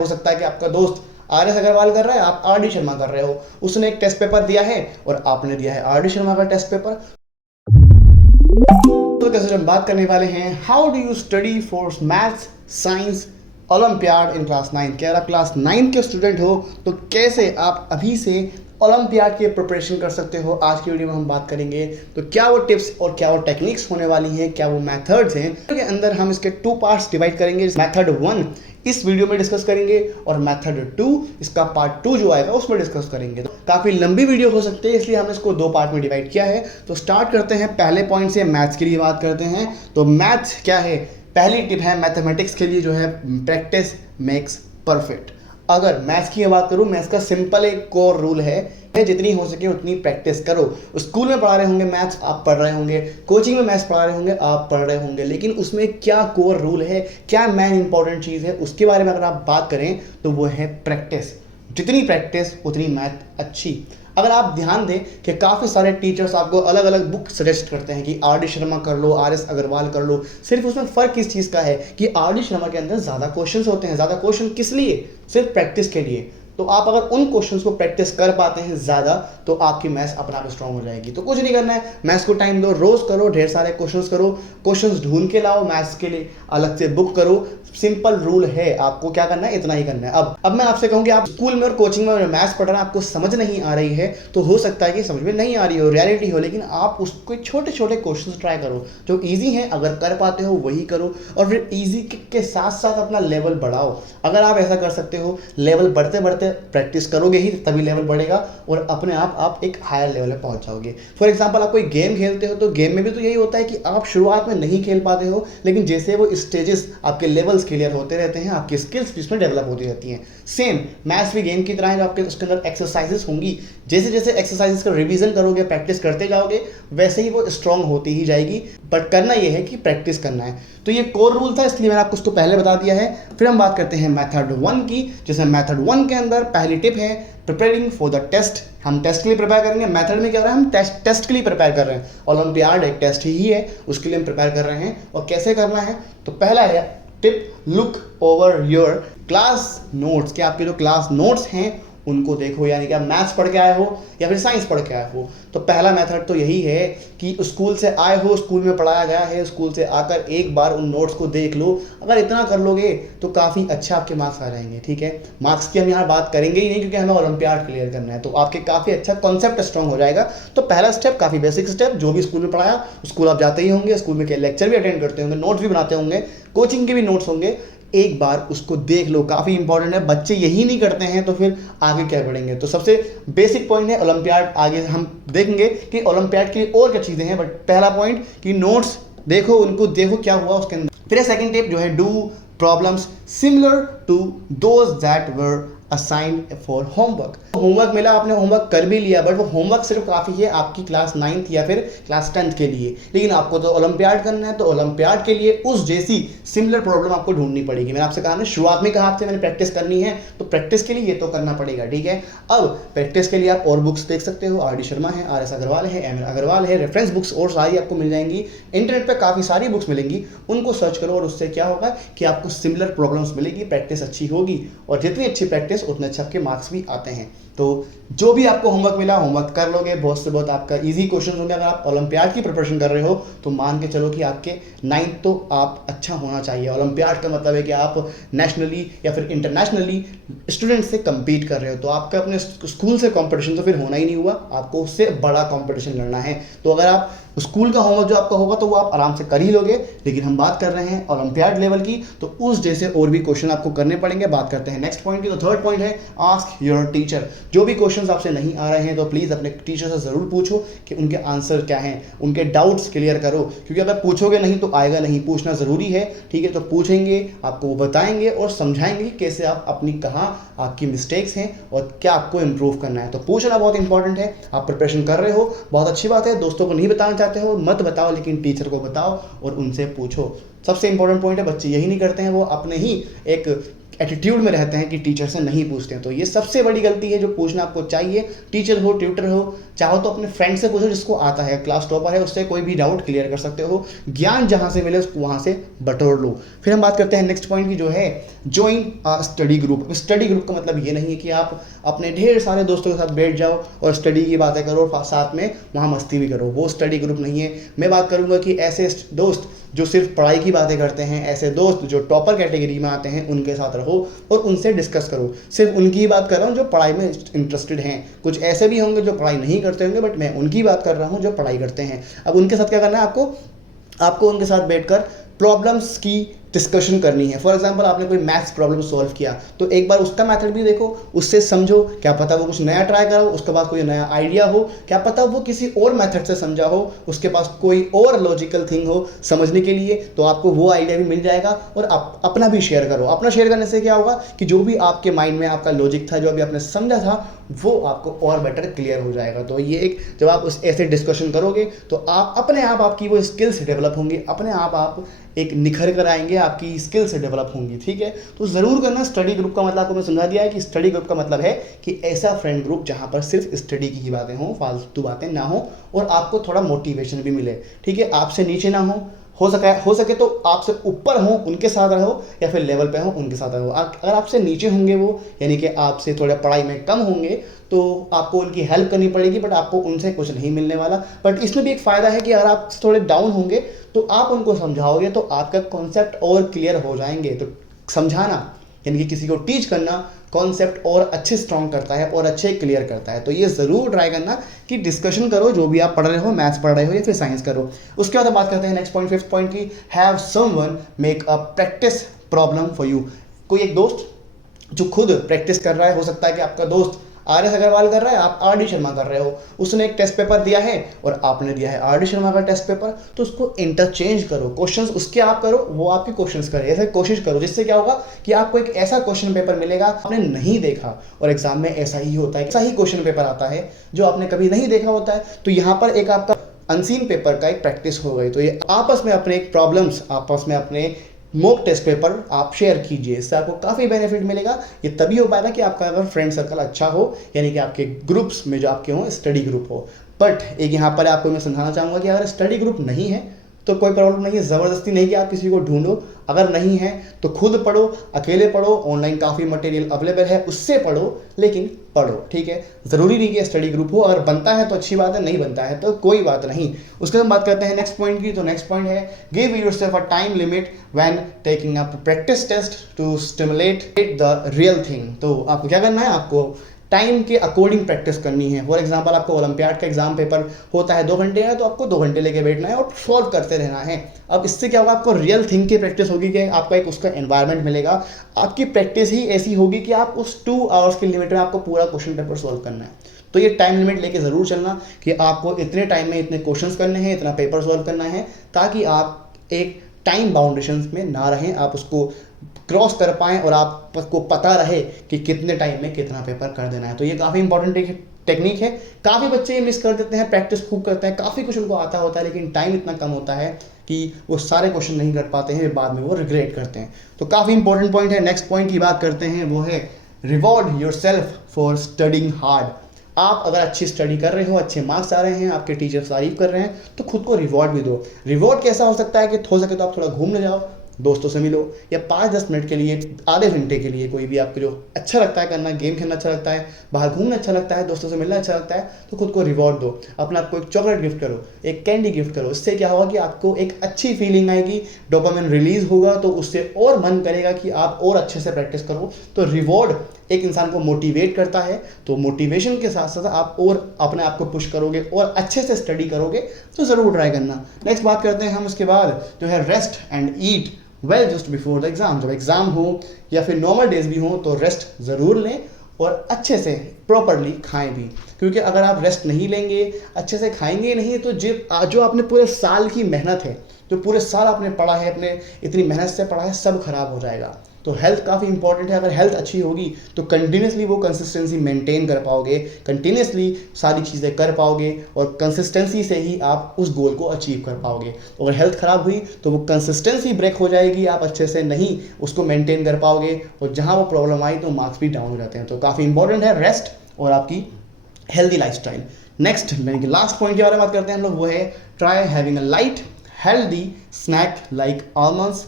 हो सकता है कि आपका दोस्त आर एस अग्रवाल कर रहा है, आप आर डी शर्मा कर रहे हो, उसने एक टेस्ट पेपर दिया है और आपने दिया है आर डी शर्मा का टेस्ट पेपर। तो कैसे हम बात करने वाले हैं how do you study for maths science olympiad in class 9 कि अगर आप क्लास 9 के स्टूडेंट हो तो कैसे आप अभी से ओलंपियाड की प्रिपरेशन कर सकते हो। आज की वीडियो में हम बात करेंगे तो क्या वो टिप्स और क्या वो टेक्निक्स होने वाली हैं, क्या वो मेथड्स हैं। के अंदर हम इसके 2 पार्ट्स डिवाइड करेंगे। मेथड 1 इस वीडियो में डिस्कस करेंगे और मेथड 2 इसका पार्ट 2 जो आएगा उसमें डिस्कस करेंगे। तो काफ़ी लंबी वीडियो हो सकती है, इसलिए हमने इसको 2 पार्ट में डिवाइड किया है। तो स्टार्ट करते हैं पहले पॉइंट से, मैथ्स के लिए बात करते हैं। तो मैथ्स क्या है, पहली टिप है मैथमेटिक्स के लिए जो है प्रैक्टिस मेक्स परफेक्ट। अगर मैथ्स की बात करूं, मैथ्स का सिंपल एक कोर रूल है जितनी हो सके उतनी प्रैक्टिस करो। स्कूल में पढ़ा रहे होंगे मैथ्स, आप पढ़ रहे होंगे, कोचिंग में मैथ्स पढ़ा रहे होंगे, आप पढ़ रहे होंगे, लेकिन उसमें क्या कोर रूल है, क्या मेन इंपॉर्टेंट चीज़ है, उसके बारे में अगर आप बात करें तो वो है प्रैक्टिस। जितनी प्रैक्टिस उतनी मैथ अच्छी। अगर आप ध्यान दें कि काफ़ी सारे टीचर्स आपको अलग अलग बुक सजेस्ट करते हैं कि आर डी शर्मा कर लो, आर एस अग्रवाल कर लो, सिर्फ उसमें फ़र्क किस चीज़ का है कि आर डी शर्मा के अंदर ज़्यादा क्वेश्चंस होते हैं। ज़्यादा क्वेश्चन किस लिए? सिर्फ प्रैक्टिस के लिए। तो आप अगर उन क्वेश्चंस को प्रैक्टिस कर पाते हैं ज़्यादा तो आपकी मैथ्स अपने आप स्ट्रांग हो जाएगी। तो कुछ नहीं करना है, मैथ्स को टाइम दो, रोज़ करो, ढेर सारे क्वेश्चंस करो, क्वेश्चंस ढूंढ के लाओ, मैथ्स के लिए अलग से बुक करो। सिंपल रूल है, आपको क्या करना है, इतना ही करना है। अब मैं आपसे कहूँ कि आप स्कूल में और कोचिंग में मैथ्स पढ़ रहे हैं, आपको समझ नहीं आ रही है तो हो सकता है कि समझ में नहीं आ रही हो, रियलिटी हो, लेकिन आप उसको छोटे छोटे क्वेश्चन ट्राई करो जो ईजी हैं। अगर कर पाते हो वही करो और फिर ईजी के साथ साथ अपना लेवल बढ़ाओ। अगर आप ऐसा कर सकते हो, लेवल बढ़ते बढ़ते प्रैक्टिस करोगे ही तभी लेवल बढ़ेगा और अपने आप एक हायर लेवल पे पहुंच जाओगे। फॉर एग्जांपल, आप कोई गेम खेलते हो तो गेम में भी तो यही होता है कि आप शुरुआत में नहीं खेल पाते हो, लेकिन जैसे वो स्टेजेस आपके लेवल्स क्लियर होते रहते हैं, आपकी स्किल्स भी इसमें डेवलप होती रहती हैं। सेम मैथ्स भी गेम की तरह है, जो आपके उसके अंदर एक्सरसाइजेस होंगी। जैसे जैसे एक्सरसाइजेस का रिवीजन करोगे, प्रैक्टिस करते जाओगे, वैसे ही वो स्ट्रांग होती ही जाएगी। बट करना ये है कि प्रैक्टिस करना है। तो ये कोर रूल था, इसलिए मैंने आपको उसको पहले बता दिया है। फिर हम बात करते हैं मेथड 1 की। जैसे मेथड 1 के अंदर पहली टिप है प्रिपेयरिंग फॉर द टेस्ट। हम टेस्ट के लिए प्रिपेयर करेंगे। मेथड में क्या हो रहा है, हम टेस्ट के लिए प्रिपेयर कर रहे हैं। ओलंपियाड एक टेस्ट ही है, उसके लिए हम प्रिपेयर कर रहे हैं। और कैसे करना है, तो पहला है tip, look over your class notes. कि आपके जो क्लास नोट्स हैं उनको देखो, यानी कि आप मैथ्स पढ़ के आए हो या फिर साइंस पढ़ के आए हो। तो पहला मेथड तो यही है कि स्कूल से आए हो, स्कूल में पढ़ाया गया है, स्कूल से आकर एक बार उन नोट्स को देख लो। अगर इतना कर लोगे तो काफ़ी अच्छा आपके मार्क्स आ जाएंगे। ठीक है, मार्क्स की हम यहाँ बात करेंगे ही नहीं क्योंकि हमें ओलंपियाड क्लियर करना है। तो आपके काफ़ी अच्छा कॉन्सेप्ट स्ट्रॉन्ग हो जाएगा। तो पहला स्टेप काफ़ी बेसिक स्टेप, जो भी स्कूल में पढ़ाया, स्कूल आप जाते ही होंगे, स्कूल में के लेक्चर भी अटेंड करते होंगे, नोट्स भी बनाते होंगे, कोचिंग के भी नोट्स होंगे, एक बार उसको देख लो। काफ़ी इंपॉर्टेंट है, बच्चे यही नहीं करते हैं तो फिर आगे क्या पढ़ेंगे। तो सबसे बेसिक पॉइंट है ओलंपियाड। आगे हम देखेंगे कि ओलंपियाड के लिए और क्या चीज़ें हैं, बट पहला पॉइंट कि नोट्स देखो, उनको देखो क्या हुआ उसके अंदर। फिर सेकंड टिप जो है, do problems similar to those that were assigned for homework. Homework मिला, आपने होमवर्क कर भी लिया, बट वो होमवर्क सिर्फ काफ़ी है आपकी क्लास 9th या फिर क्लास 10th के लिए, लेकिन आपको तो ओलंपियाड करना है। तो ओलंपियाड के लिए उस जैसी सिमिलर प्रॉब्लम आपको ढूंढनी पड़ेगी। मैंने आपसे कहा ना, शुरुआत में कहा आपसे मैंने प्रैक्टिस करनी है, तो प्रैक्टिस के लिए ये तो करना पड़ेगा। ठीक है, अब प्रैक्टिस के लिए आप और बुक्स देख सकते हो, आर डी शर्मा है, आर एस अग्रवाल है, एम एन अग्रवाल है, रेफरेंस बुक्स और सारी आपको मिल जाएंगी। इंटरनेट पर काफ़ी सारी बुक्स मिलेंगी, उनको सर्च करो और उससे क्या होगा कि आपको सिमिलर प्रॉब्लम्स मिलेगी, प्रैक्टिस अच्छी होगी और जितनी अच्छी प्रैक्टिस उतने अच्छे आपके मार्क्स भी आते हैं। तो जो भी आपको होमवर्क मिला, होमवर्क कर लोगे, बहुत से बहुत आपका इजी क्वेश्चन होंगे। अगर आप ओलंपियाड की प्रिपरेशन कर रहे हो तो मान के चलो कि आपके 9th तो आप अच्छा होना चाहिए। ओलंपियाड का मतलब है कि आप नेशनली या फिर इंटरनेशनली स्टूडेंट से कम्पीट कर रहे हो। तो आपका अपने स्कूल से कॉम्पिटिशन तो फिर होना ही नहीं हुआ, आपको उससे बड़ा कॉम्पिटिशन लड़ना है। तो अगर आप स्कूल का होमवर्क जो आपका होगा तो वो आप आराम से कर ही लोगे, लेकिन हम बात कर रहे हैं ओलंपियाड लेवल की, तो उस जैसे और भी क्वेश्चन आपको करने पड़ेंगे। बात करते हैं नेक्स्ट पॉइंट की। तो थर्ड पॉइंट है आस्क योर टीचर। जो भी क्वेश्चंस आपसे नहीं आ रहे हैं तो प्लीज़ अपने टीचर से ज़रूर पूछो कि उनके आंसर क्या हैं, उनके डाउट्स क्लियर करो, क्योंकि अगर पूछोगे नहीं तो आएगा नहीं। पूछना ज़रूरी है। ठीक है, तो पूछेंगे, आपको वो बताएंगे और समझाएंगे कि कैसे आप अपनी कहाँ आपकी मिस्टेक्स हैं और क्या आपको इम्प्रूव करना है। तो पूछना बहुत इंपॉर्टेंट है। आप प्रिपरेशन कर रहे हो, बहुत अच्छी बात है। दोस्तों को नहीं बताना चाहते हो मत बताओ, लेकिन टीचर को बताओ और उनसे पूछो। सबसे इंपॉर्टेंट पॉइंट है, बच्चे यही नहीं करते हैं, वो अपने ही एक एटीट्यूड में रहते हैं कि टीचर से नहीं पूछते हैं। तो ये सबसे बड़ी गलती है, जो पूछना आपको चाहिए। टीचर हो, ट्यूटर हो, चाहो तो अपने फ्रेंड से पूछो जिसको आता है, क्लास टॉपर है, उससे कोई भी डाउट क्लियर कर सकते हो। ज्ञान जहाँ से मिले उसको वहाँ से बटोर लो। फिर हम बात करते हैं नेक्स्ट पॉइंट की, जो है join study group. Study group का मतलब ये नहीं है कि आप अपने ढेर सारे दोस्तों के साथ बैठ जाओ और स्टडी की बातें करो और साथ में वहाँ मस्ती भी करो, वो स्टडी ग्रुप नहीं है। मैं बात करूँगा कि ऐसे दोस्त जो सिर्फ पढ़ाई की बातें करते हैं, ऐसे दोस्त जो टॉपर कैटेगरी में आते हैं, उनके साथ रहो और उनसे डिस्कस करो। सिर्फ उनकी ही बात कर रहा हूँ जो पढ़ाई में इंटरेस्टेड हैं। कुछ ऐसे भी होंगे जो पढ़ाई नहीं करते होंगे, बट मैं उनकी बात कर रहा हूँ जो पढ़ाई करते हैं। अब उनके साथ क्या करना है, आपको उनके साथ बैठकर प्रॉब्लम्स की डिस्कशन करनी है। फॉर एग्जांपल आपने कोई मैथ्स प्रॉब्लम सॉल्व किया तो एक बार उसका मेथड भी देखो, उससे समझो, क्या पता वो कुछ नया ट्राई करो, उसके पास कोई नया आइडिया हो, क्या पता वो किसी और मेथड से समझा हो, उसके पास कोई और लॉजिकल थिंग हो समझने के लिए, तो आपको वो आइडिया भी मिल जाएगा। और आप अपना भी शेयर करो। अपना शेयर करने से क्या होगा कि जो भी आपके माइंड में आपका लॉजिक था, जो अभी आपने समझा था, वो आपको और बेटर क्लियर हो जाएगा। तो ये एक, जब आप उस ऐसे डिस्कशन करोगे तो आप अपने आप आपकी वो स्किल्स डेवलप होंगी, अपने आप एक निखर कर आएंगे, आपकी स्किल्स डेवलप होंगी। ठीक है, तो ज़रूर करना। स्टडी ग्रुप का मतलब आपको मैं समझा दिया है कि स्टडी ग्रुप का मतलब है कि ऐसा फ्रेंड ग्रुप जहाँ पर सिर्फ स्टडी की ही बातें हों, फालतू बातें ना हो और आपको थोड़ा मोटिवेशन भी मिले। ठीक है, आपसे नीचे ना हो सके तो आपसे ऊपर हो उनके साथ रहो, या फिर लेवल पे हो उनके साथ रहो। अगर आपसे नीचे होंगे वो, यानी कि आपसे थोड़ा पढ़ाई में कम होंगे, तो आपको उनकी हेल्प करनी पड़ेगी, बट आपको उनसे कुछ नहीं मिलने वाला। बट इसमें भी एक फ़ायदा है कि अगर आप थोड़े डाउन होंगे तो आप उनको समझाओगे तो आपका कॉन्सेप्ट और क्लियर हो जाएंगे। तो समझाना यानी कि किसी को टीच करना कॉन्सेप्ट और अच्छे स्ट्रॉन्ग करता है और अच्छे क्लियर करता है। तो ये ज़रूर ट्राई करना कि डिस्कशन करो, जो भी आप पढ़ रहे हो, मैथ्स पढ़ रहे हो या फिर साइंस करो। उसके बाद हम बात करते हैं नेक्स्ट पॉइंट, फिफ्थ पॉइंट की, have someone make a practice problem for you. कोई एक दोस्त जो खुद प्रैक्टिस कर रहा है, हो सकता है कि आपका दोस्त आर.एस. अग्रवाल कर रहा है, आप आर.डी. शर्मा कर रहे हो, उसने एक टेस्ट पेपर दिया है और आपने दिया है आर.डी. शर्मा का टेस्ट पेपर, तो उसको इंटरचेंज करो, क्वेश्चंस उसके आप करो, वो आपके क्वेश्चंस करे, ऐसे कोशिश करो, जिससे क्या होगा कि आपको एक ऐसा क्वेश्चन पेपर मिलेगा आपने नहीं देखा। और एग्जाम में ऐसा ही होता है, ऐसा ही क्वेश्चन पेपर आता है जो आपने कभी नहीं देखा होता है। तो यहाँ पर एक आपका अनसीन पेपर का एक प्रैक्टिस हो गई। तो ये आपस में अपने एक प्रॉब्लम्स, आपस में अपने मॉक टेस्ट पेपर आप शेयर कीजिए, इससे आपको काफ़ी बेनिफिट मिलेगा। ये तभी हो पाएगा कि आपका अगर फ्रेंड सर्कल अच्छा हो, यानी कि आपके ग्रुप्स में जो आपके हों स्टडी ग्रुप हो। बट एक यहाँ पर आपको मैं समझाना चाहूँगा कि अगर स्टडी ग्रुप नहीं है तो कोई प्रॉब्लम नहीं है, ज़बरदस्ती नहीं कि आप किसी को ढूंढो। अगर नहीं है तो खुद पढ़ो, अकेले पढ़ो, ऑनलाइन काफ़ी मटेरियल अवेलेबल है, उससे पढ़ो, लेकिन पढ़ो। ठीक है, ज़रूरी नहीं कि स्टडी ग्रुप हो, अगर बनता है तो अच्छी बात है, नहीं बनता है तो कोई बात नहीं। उसके बाद हम बात करते हैं नेक्स्ट पॉइंट की। तो नेक्स्ट पॉइंट है, give yourself a time limit when taking a practice test to stimulate the real thing. तो आपको क्या करना है, आपको टाइम के अकॉर्डिंग प्रैक्टिस करनी है। फॉर एग्जांपल आपको ओलंपियाड का एग्जाम पेपर होता है 2 घंटे है, तो आपको 2 घंटे लेके बैठना है और सॉल्व करते रहना है। अब इससे क्या होगा, आपको रियल थिंग की प्रैक्टिस होगी कि आपका एक उसका एनवायरनमेंट मिलेगा। आपकी प्रैक्टिस ही ऐसी होगी कि आप उस 2 आवर्स की लिमिट में आपको पूरा क्वेश्चन पेपर सॉल्व करना है। तो ये टाइम लिमिट लेके ज़रूर चलना कि आपको इतने टाइम में इतने क्वेश्चंस करने हैं, इतना पेपर सॉल्व करना है, ताकि आप एक टाइम बाउंडेशंस में ना रहें, आप उसको क्रॉस कर पाएँ और आपको पता रहे कि कितने टाइम में कितना पेपर कर देना है। तो ये काफ़ी इंपॉर्टेंट टेक्निक है। काफ़ी बच्चे ये मिस कर देते हैं, प्रैक्टिस खूब करते हैं, काफ़ी कुछ उनको आता होता है, लेकिन टाइम इतना कम होता है कि वो सारे क्वेश्चन नहीं कर पाते हैं, बाद में वो रिग्रेट करते हैं। तो काफ़ी इंपॉर्टेंट पॉइंट है। नेक्स्ट पॉइंट की बात करते हैं, वो है reward yourself for studying hard. आप अगर अच्छी स्टडी कर रहे हो, अच्छे मार्क्स आ रहे हैं, आपके टीचर तारीफ कर रहे हैं, तो खुद को रिवॉर्ड भी दो। रिवॉर्ड कैसा हो सकता है कि हो सके तो आप थोड़ा घूमने जाओ, दोस्तों से मिलो, या 5-10 मिनट के लिए, आधे घंटे के लिए, कोई भी आपको जो अच्छा लगता है करना, गेम खेलना अच्छा लगता है, बाहर घूमना अच्छा लगता है, दोस्तों से मिलना अच्छा लगता है, तो खुद को रिवॉर्ड दो। अपने आपको एक चॉकलेट गिफ्ट करो, एक कैंडी गिफ्ट करो। इससे क्या होगा कि आपको एक अच्छी फीलिंग आएगी, डोपामिन रिलीज होगा, तो उससे और मन करेगा कि आप और अच्छे से प्रैक्टिस करो। तो रिवॉर्ड एक इंसान को मोटिवेट करता है, तो मोटिवेशन के साथ साथ आप और अपने आप को पुश करोगे और अच्छे से स्टडी करोगे। तो ज़रूर ट्राई करना। नेक्स्ट बात करते हैं हम उसके बाद, जो है rest and eat well just before the exam. जब एग्ज़ाम हो या फिर नॉर्मल डेज भी हो तो रेस्ट ज़रूर लें और अच्छे से प्रॉपरली खाएं भी, क्योंकि अगर आप रेस्ट नहीं लेंगे, अच्छे से खाएंगे नहीं, तो जो आपने पूरे साल की मेहनत है, जो पूरे साल आपने पढ़ा है, अपने इतनी मेहनत से पढ़ा है, सब खराब हो जाएगा। तो हेल्थ काफ़ी इंपॉर्टेंट है। अगर हेल्थ अच्छी होगी तो कंटिन्यूसली वो कंसिस्टेंसी मेंटेन कर पाओगे, कंटिन्यूसली सारी चीज़ें कर पाओगे और कंसिस्टेंसी से ही आप उस गोल को अचीव कर पाओगे। तो अगर हेल्थ ख़राब हुई तो वो कंसिस्टेंसी ब्रेक हो जाएगी, आप अच्छे से नहीं उसको मेंटेन कर पाओगे और जहाँ वो प्रॉब्लम आई तो मार्क्स भी डाउन हो जाते हैं। तो काफ़ी इंपॉर्टेंट है रेस्ट और आपकी हेल्दी लाइफस्टाइल। नेक्स्ट यानी कि लास्ट पॉइंट के बारे में बात करते हैं हम लोग, वो है try having a light healthy snack like almonds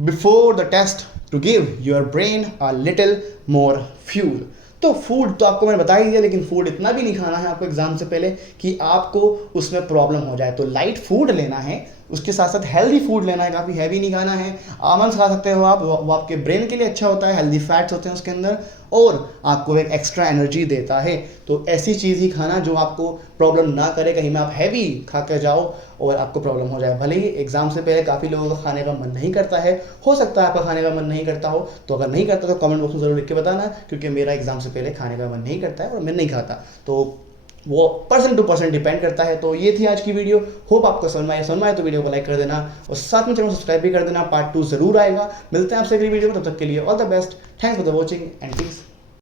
before the test to give your brain a little more fuel. तो फूड तो आपको मैंने बता ही दिया, लेकिन फूड इतना भी नहीं खाना है आपको एग्जाम से पहले कि आपको उसमें प्रॉब्लम हो जाए। तो लाइट फूड लेना है, उसके साथ साथ हेल्दी फूड लेना है, काफ़ी हैवी नहीं खाना है। आमंड्स खा सकते हो आप, वो आपके ब्रेन के लिए अच्छा होता है, हेल्दी फैट्स होते हैं उसके अंदर और आपको एक एक्स्ट्रा एनर्जी देता है। तो ऐसी चीज़ ही खाना जो आपको प्रॉब्लम ना करे, कहीं में आप हैवी खा कर जाओ और आपको प्रॉब्लम हो जाए। भले ही एग्जाम से पहले काफ़ी लोगों का खाने का मन नहीं करता है, हो सकता है आपका खाने का मन नहीं करता हो, तो अगर नहीं करता तो कमेंट बॉक्स में ज़रूर लिख के बताना, क्योंकि मेरा एग्जाम से पहले खाने का मन नहीं करता है और मैं नहीं खाता। तो वो पर्सन टू पर्सन डिपेंड करता है। तो ये थी आज की वीडियो, होप आपको समझ में आए तो वीडियो को लाइक कर देना और साथ में चैनल सब्सक्राइब भी कर देना। पार्ट 2 जरूर आएगा। मिलते हैं आपसे अगली वीडियो में, तब तक के लिए all the best, thanks for the watching and please